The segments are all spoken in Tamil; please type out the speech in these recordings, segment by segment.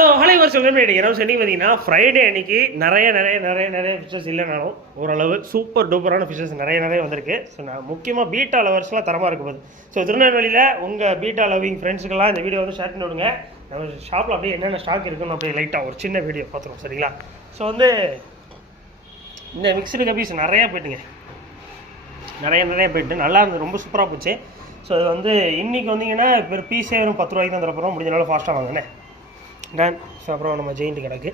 ஸோ ஹாலிவுட் சொல்கிறேன் நினைக்கிறோம். சென்னைக்கு பார்த்தீங்கன்னா ஃப்ரைடே அன்றைக்கி நிறைய ஃபிஷஸ் இல்லைனாலும் ஓரளவு சூப்பர் டூப்பரான ஃபிஷஸ் நிறைய வந்திருக்கு. ஸோ நான் முக்கியமாக பீட்டா லவர்ஸ்லாம் தரமாக இருக்கும் போது ஸோ திருநெல்வேலியில் உங்கள் பீட்டா லவ்விங் ஃப்ரெண்ட்ஸுக்கெல்லாம் இந்த வீடியோ வந்து ஷேர் பண்ணி விடுங்க. நம்ம ஷாப்பில் அப்படியே என்னென்ன ஸ்டாக் இருக்குன்னு அப்படியே லைட்டாக ஒரு சின்ன வீடியோ பார்த்துருவோம், சரிங்களா? ஸோ வந்து இந்த மிக்சடு கபீஸ் நிறையா போயிட்டுங்க, நிறைய போயிட்டு நல்லா இருந்தது, ரொம்ப சூப்பராக போச்சு. ஸோ அது வந்து இன்றைக்கி வந்தீங்கன்னா இப்போ பீஸே வெறும் 10 ரூபாய்க்கு தான் தரப்போகிறோம். முடிஞ்சனால ஃபாஸ்ட்டாக வாங்கினேன் டன். ஸோ அப்புறம் நம்ம ஜெயிண்ட் கிடக்கு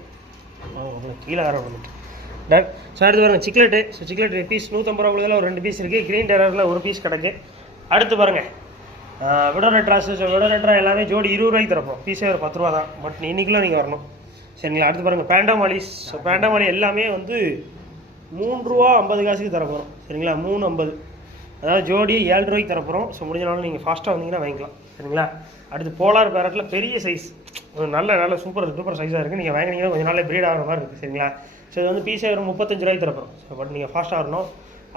கீழே வேறு வந்துட்டு டன். ஸோ அடுத்து பாருங்கள் சிக்லெட்டு. ஸோ சிக்லெட் பீஸ் 150 ரூபா கொடுத்தல ஒரு 2 பீஸ் இருக்குது. க்ரீன் டெரரில் ஒரு பீஸ் கிடக்கு. அடுத்து பாருங்கள் விடோரெட்ராஸ். ஸோ விடோரெட்ரா எல்லாமே ஜோடி 20 ரூபாய்க்கு தரப்போம். பீஸே ஒரு 10 ரூபா தான், பட் இன்றைக்கெலாம் நீங்கள் வரணும், சரிங்களா? அடுத்து பாருங்கள் பேண்டாமாலிஸ். ஸோ பேண்டாமாலி எல்லாமே வந்து 3 ரூபா 50 காசுக்கு தரப்போகிறோம், சரிங்களா? 3.50, அதாவது ஜோடி 7 ரூபாய்க்கு தரப்போகிறோம். ஸோ முடிஞ்சனாலும் நீங்கள் ஃபாஸ்ட்டாக வந்தீங்கன்னா வாங்கிக்கலாம், சரிங்களா? அடுத்து போலார் பேரட்டில் பெரிய சைஸ், நல்ல சூப்பர் சைஸாக இருக்குது. நீங்கள் வாங்கினீங்கன்னா கொஞ்சம் நாள் ப்ரீட் ஆகிற மாதிரி இருக்குது, சரிங்களா? ஸோ இது வந்து பீஸே ஒரு 35 ரூபாய்க்கு தரப்போம். ஸோ பட் நீங்கள் ஃபாஸ்ட்டாக வரணும்.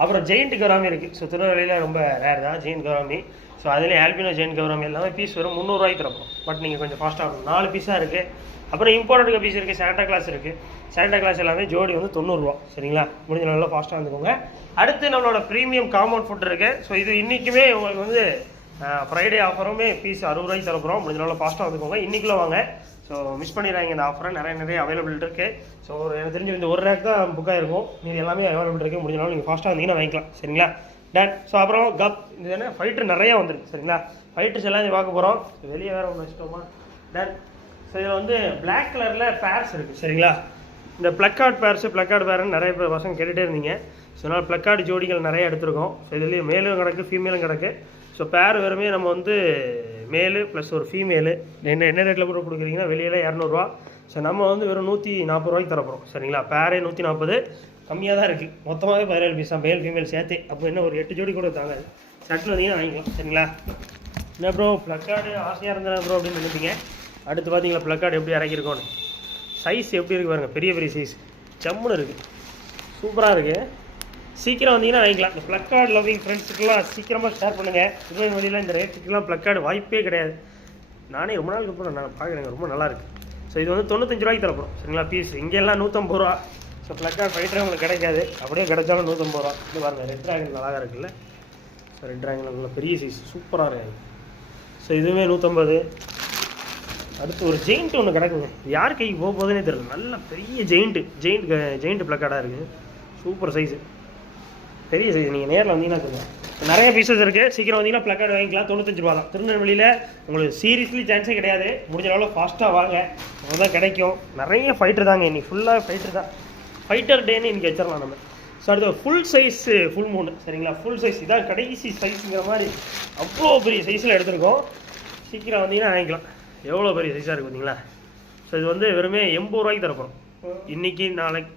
அப்புறம் ஜெயிண்ட் கௌராமி இருக்குது. ஸோ திருநெல்வேலியில் ரொம்ப ரேர் தான் ஜெயிண்ட் கௌராமி. ஸோ அதிலே ஆல்பினோ ஜெயிண்ட் கௌராமி எல்லாமே பீஸ் வரும் 300 ரூபாய்க்கு தரப்போம். பட் நீங்கள் கொஞ்சம் ஃபாஸ்ட்டாக வரணும். 4 பீஸாக இருக்குது. அப்புறம் இம்போர்ட்டட் பீஸ் இருக்குது. சாண்டா கிளாஸ் இருக்குது. சாண்டா கிளாஸ் எல்லாமே ஜோடி வந்து 90 ரூபா, சரிங்களா? முடிஞ்ச நல்லா ஃபாஸ்ட்டாக வந்துக்கோங்க. அடுத்து நம்மளோட ப்ரீமியம் காம்பவுண்ட் ஃபுட் இருக்குது. ஸோ இது இன்றைக்குமே உங்களுக்கு வந்து ஃப்ரைடே ஆஃபருமே பீஸ் 60 ரூபாய்க்கு தரப்போகிறோம். முடிஞ்சனால ஃபாஸ்ட்டாக வந்துக்கோங்க, இன்றைக்குள்ள வாங்க. ஸோ மிஸ் பண்ணிடுறாங்க இந்த ஆஃபரை. நிறைய அவைலபிள் இருக்குது. ஸோ எனக்கு தெரிஞ்சு இந்த ஒரு ரேக் தான் புக் ஆகிருக்கும், மீது எல்லாமே அவைலபிள் இருக்குது. முடிஞ்சனாலும் நீங்கள் ஃபாஸ்ட்டாக வந்தீங்கன்னா வாங்கிக்கலாம், சரிங்களா? டன். ஸோ அப்புறம் கப் இது என்ன ஃபைட்டர் நிறையா வந்துருக்கு, சரிங்களா? ஃபைட்டர்ஸ் எல்லாம் இது பார்க்க போகிறோம். வெளியே வேறு ஒன்று வச்சுட்டோமா? டன். ஸோ இதில் வந்து பிளாக் கலரில் பேர்ஸ் இருக்குது, சரிங்களா? இந்த ப்ளக்கார்ட் பேர்னு நிறைய பேர் பசங்க கேட்டுகிட்டே இருந்தீங்க. ஸோ அதனால் ப்ளக்கார்டு ஜோடிகள் நிறைய எடுத்துருக்கோம். ஸோ இதுலேயே மேலும் கிடக்கு, ஃபீமேலும் கிடக்கு. ஸோ பேர் வெறுமே நம்ம வந்து மேலு ப்ளஸ் ஒரு ஃபீமேலு என்ன ரேட்டில் கூட கொடுக்குறீங்கன்னா வெளியில் 200 ரூபா. ஸோ நம்ம வந்து வெறும் 140 ரூபாய்க்கு தரப்போகிறோம், சரிங்களா? பேரே 140, கம்மியாக தான் இருக்குது. மொத்தமாகவே 17 பீஸ் தான், மேல் ஃபீமேல் சேர்த்து. அப்போ என்ன ஒரு 8 ஜோடி கூட தாங்க சட்டில் வந்தீங்கன்னா வாங்கிக்கலாம், சரிங்களா? என்ன ப்ரோ ப்ளக்கார்டு ஆசையாக இருந்தேன் ப்ரோ அப்படின்னு நினைப்பீங்க. அடுத்து பார்த்தீங்களா ப்ளக்கார்டு எப்படி இறக்கிருக்கோன்னு. சைஸ் எப்படி இருக்குது பாருங்கள், பெரிய சைஸ் ஜம்முன்னு இருக்குது, சூப்பராக இருக்குது. சீக்கிரம் வந்தீங்கன்னா வாங்கிக்கலாம். இந்த ப்ளக்கார்டு லவ்விங் ஃப்ரெண்ட்ஸுக்கெல்லாம் சீக்கிரமாக ஷேர் பண்ணுங்கள். திருநெல்வேலியில் இந்த ரேட்டுக்கெல்லாம் ப்ளக்கார்டு வாய்ப்பே கிடையாது. நானே ரொம்ப நாளுக்கு அப்புறம் நான் பார்க்குறேங்க, ரொம்ப நல்லாயிருக்கு. ஸோ இது வந்து 95 ரூபாய்க்கு தரப்போம், சரிங்களா? பீஸ் இங்கெல்லாம் 150 ரூபா. ஸோ ப்ளக்கார்டு ஃபைட்டர் உங்களுக்கு கிடைக்காது, அப்படியே கிடைச்சாலும் 150 ரூபா. இது பாருங்கள் ரெட் ட்ராகன் நல்லா இருக்குல்ல? ஸோ ரெட் ட்ராகன் நல்ல பெரிய சைஸ் சூப்பராக இருக்குது. ஸோ இதுவுமே 150. அடுத்து ஒரு ஜெயிண்ட் ஒன்று கிடக்குங்க, யார் கைக்கு போக போகுதுன்னே தெரியல. நல்ல பெரிய ஜெயிண்ட் ப்ளக்கார்டாக இருக்குது, சூப்பர் சைஸு, பெரிய சைஸ். நீங்கள் நேரில் வந்தீங்கன்னா தெரியும். நிறைய பீசஸ் இருக்குது. சீக்கிரம் வந்தீங்கன்னா ப்ளக்கார்டு வாங்கிக்கலாம். 95 ரூபா தான். திருநெல்வேலியில் உங்களுக்கு சீரியஸ்லி சான்ஸே கிடையாது. முடிஞ்ச ஃபாஸ்ட்டாக வாங்க, அவங்க தான் கிடைக்கும். நிறைய ஃபைட்டர் தாங்க, இன்னைக்கு ஃபுல்லாக ஃபைட்டர் தான். ஃபைட்டர் டேன்னு இன்றைக்கி வச்சிடலாம் நம்ம. ஸோ அடுத்து ஃபுல் சைஸ் ஃபுல் மூணு, சரிங்களா? ஃபுல் சைஸ் இதான் கடைசி சைஸுங்கிற மாதிரி அவ்வளோ பெரிய சைஸில் எடுத்துருக்கோம். சீக்கிரம் வந்தீங்கன்னா வாங்கிக்கலாம். எவ்வளோ பெரிய சைஸாக இருக்குது பார்த்தீங்களா? ஸோ இது வந்து வெறுமே 80 ரூபாய்க்கு தரப்போம். இன்றைக்கி நாளைக்கு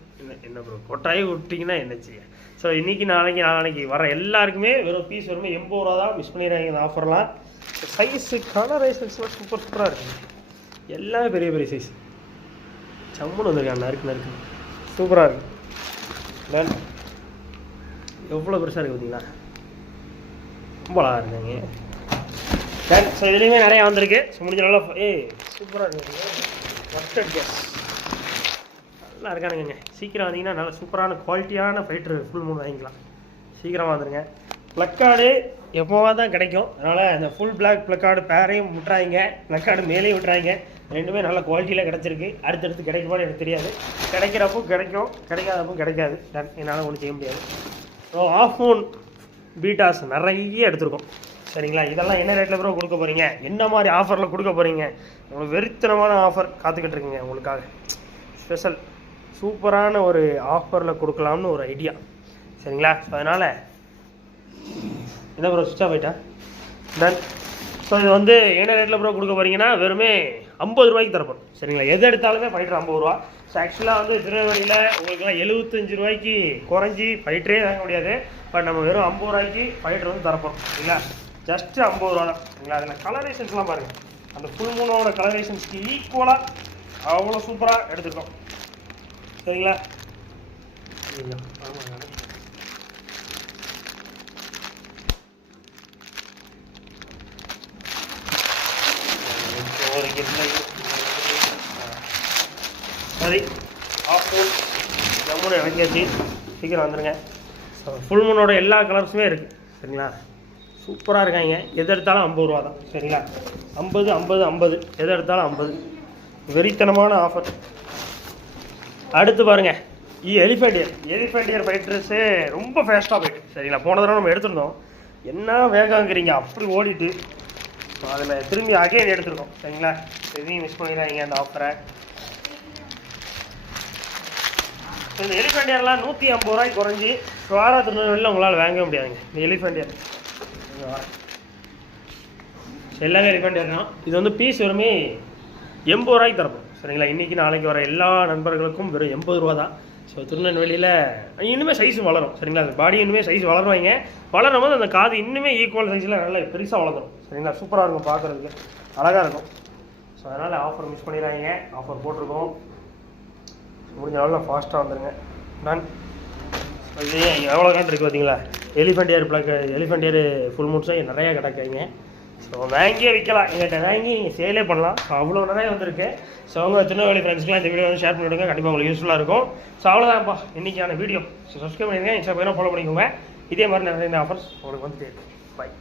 என்ன ப்ரோ கொட்டாயை விட்டிங்கன்னா என்ன செய்ய? ஸோ இன்றைக்கி நாளைக்கு வர எல்லாருக்குமே வெறும் பீஸ் வெறுமே 80 ரூபா தான். மிஸ் பண்ணிடுறாங்க இந்த ஆஃபர்லாம். சைஸு கலரைசன்ஸ்லாம் சூப்பராக இருக்குது. எல்லாமே பெரிய சைஸ் சம்முன்னு வந்துருக்காங்க, நறுக்கு சூப்பராக இருக்குது. டன். எவ்வளோ பெருசாக இருக்குது பார்த்தீங்களா? ரொம்ப அழகாக இருக்காங்க. டன். ஸோ இதுலேயுமே நிறையா வந்திருக்கு. ஸோ முடிஞ்ச நல்லா சூப்பராக இருக்குது. மஸ்டர்ட் கேஸ் நல்லா இருக்கானுங்க. சீக்கிரம் வந்தீங்கன்னா நல்லா சூப்பரான குவாலிட்டியான ஃபைட்டர் ஃபுல் மூணு வாங்கிக்கலாம். சீக்கிரமாக வந்துடுங்க. ப்ளக்கார்டு எப்போவா தான் கிடைக்கும், அதனால் அந்த ஃபுல் பிளாக் ப்ளக்கார்டு பேரையும் விட்டுறாங்க, ப்ளக்கார்டு மேலேயும் விட்டுறாங்க. ரெண்டுமே நல்ல குவாலிட்டியில் கிடச்சிருக்கு. அடுத்தடுத்து கிடைக்குமான்னு எனக்கு தெரியாது. கிடைக்கிறப்போ கிடைக்கும், கிடைக்காதப்போ கிடைக்காது. டன். என்னால் ஒன்றும் செய்ய முடியாது. ஸோ ஆஃப் மூன் பீட்டாஸ் நிறைய எடுத்துருக்கோம், சரிங்களா? இதெல்லாம் என்ன ரேட்டில் ப்ரோ கொடுக்க போகிறீங்க, என்ன மாதிரி ஆஃபரில் கொடுக்க போகிறீங்க? உங்களுக்கு வெறித்தனமான ஆஃபர் காத்துக்கிட்டு இருக்குங்க உங்களுக்காக. ஸ்பெஷல் சூப்பரான ஒரு ஆஃபரில் கொடுக்கலாம்னு ஒரு ஐடியா, சரிங்களா? ஸோ அதனால் என்ன ப்ரோ சுவிட்ச் ஆஃப் ஆகிட்டா? டன். ஸோ இது வந்து என்ன ரேட்டில் ப்ரோ கொடுக்க போகிறீங்கன்னா வெறுமே 50 ரூபாய்க்கு தரப்போம், சரிங்களா? எது எடுத்தாலுமே ஃபைட்டர் 50 ரூபா. ஸோ ஆக்சுவலாக வந்து திருநெல்வேலியில் உங்களுக்குலாம் 75 ரூபாய்க்கு குறைஞ்சி ஃபைட்டரே வாங்க முடியாது. பட் நம்ம வெறும் 50 ரூபாய்க்கு ஃபைட்டர் வந்து தரப்போம், சரிங்களா? ஜஸ்ட்டு 50 ரூபா தான், சரிங்களா? அதில் கலரேஷன்ஸ்லாம் பாருங்கள், அந்த ஃபுல் மூணோட கலரேஷன்ஸ்க்கு ஈக்குவலாக அவ்வளோ சூப்பராக எடுத்துருக்கோம், சரிங்களா? ஆமாங்க. சரி ஆஃப் மூன் ஜம்முன்னு இறங்கியாச்சு, சீக்கிரம் வந்துடுங்க. ஸோ ஃபுல் மூனோட எல்லா கலர்ஸுமே இருக்குது சரிங்களா. சூப்பராக இருக்காங்க. எது எடுத்தாலும் 50 ரூபா தான் சரிங்களா. 50 50 50 எது எடுத்தாலும் 50, வெறித்தனமான ஆஃபர். அடுத்து பாருங்கள் எலிஃபெண்ட் இயர் ஃபைட் ட்ரெஸ்ஸு ரொம்ப ஃபேஸ்ட்டாக போயிட்டு சரிங்களா. போன தடவை நம்ம எடுத்துருந்தோம், என்ன வேகங்கிறீங்க அப்படி ஓடிட்டு அதில் திரும்பி அகைன் எடுத்துருக்கோம் சரிங்களா. எதையும் மிஸ் பண்ணிடுறாங்க அந்த ஆஃபரை. இந்த எலிஃபெண்ட் இயர்லாம் 150 ரூபாய்க்கு குறைஞ்சி சுவாரா திருநெல்வேலியில் உங்களால் வாங்க முடியாதுங்க. இந்த எலிஃபெண்ட் இயர் எல்லாமே எலிஃபெண்ட் இயர் தான். இது வந்து பீஸ் வெறுமே 80 ரூபாய்க்கு தரப்போம் சரிங்களா. இன்றைக்கி நாளைக்கு வர எல்லா நண்பர்களுக்கும் வெறும் 80 ரூபா தான். ஸோ திருநெல்வேலியில் இன்னுமே சைஸ் வளரும் சரிங்களா. அந்த பாடி இன்னுமே சைஸ் வளருவாங்க. வளரும் போது அந்த காது இன்னுமே ஈக்குவல் சைஸில் நல்லா பெருசாக வளர்ந்துடும் சரிங்களா. சூப்பராக இருக்கும், பார்க்குறதுக்கு அழகாக இருக்கும். ஸோ அதனால் ஆஃபர் மிஸ் பண்ணிடுறாங்க. ஆஃபர் போட்டிருக்கோம், முடிஞ்ச அளவில் ஃபாஸ்ட்டாக வந்துடுங்க. நான் இது எவ்வளோ காண்டு இருக்குது பார்த்தீங்களா. எலிஃபெண்ட் இயர் ஃபுல் மூட்ஸை நிறையா கிடக்குங்க. ஸோ வாங்கியே விற்கலாம், எங்கள்கிட்ட வாங்கி நீங்கள் சேலே பண்ணலாம். ஸோ அவ்வளோ நிறைய வந்துருக்கு. ஸோ அவங்க திருநெல்வேலி ஃப்ரெண்ட்ஸ்க்குலாம் இந்த வீடியோ வந்து ஷேர் பண்ணி விடுங்க, கண்டிப்பாக உங்களுக்கு யூஸ்ஃபுல்லாக இருக்கும். ஸோ அவ்வளோதான்ப்பா இன்றைக்கான வீடியோ. ஸோ சப்ஸ்கிரைப் பண்ணிடுங்க, இன்ஸ்டாகிராம் ஃபாலோ பண்ணிக்கோங்க. இதே மாதிரி நிறைய ஆஃபர்ஸ் உங்களுக்கு வந்துட்டு இருக்கு. பாய்.